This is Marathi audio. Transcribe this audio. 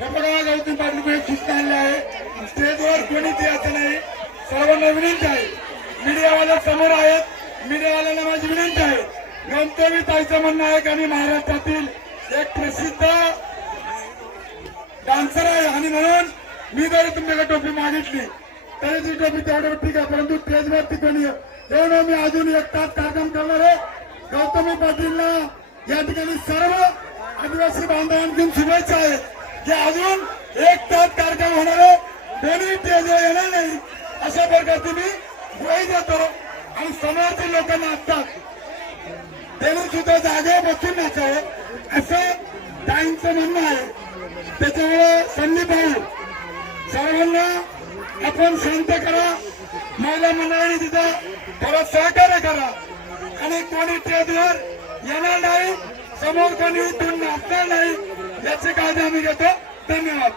हे बघा गौतम पाटील एक सूचना आहे स्टेजवर कोणीच यायचं नाही सर्वांना विनंती आहे मीडियावाले समोर आहेत मीडियावाल्यांना माझी विनंती आहे गणपती ताईचं म्हणणं आहे की महाराष्ट्रातील एक प्रसिद्ध डान्सर आहे आणि म्हणून मी जरी तुमच्याकडे टोपी मागितली तरी ती टोपी तेवढं ठीक आहे परंतु स्टेजवरती कोणी एवढं मी अजून एक तास कार्यक्रम करणार आहे गौतमी पाटीलला या ठिकाणी सर्व आदिवासी बांधवांकडून शुभेच्छा आहेत. की अजून एक तास कार्यक्रम होणार आहे. कोणी स्टेजवर येणार नाही. अशा प्रकारचे मी ग्वाही देतो आणि समोरच्या लोकांना असतात त्यांनी सुद्धा जागे बसून नाचावं असं त्यांचं म्हणणं आहे. त्याच्यामुळे संदीप भाऊ सर्वांना आपण शांत करा. महिला मंडळाने तिथं थोडं सहकार्य करा. आणि कोणी स्टेजवर येणार नाही समोर कोणी उठून नाचणार नाही याची काळजी आम्ही घेतो. धन्यवाद.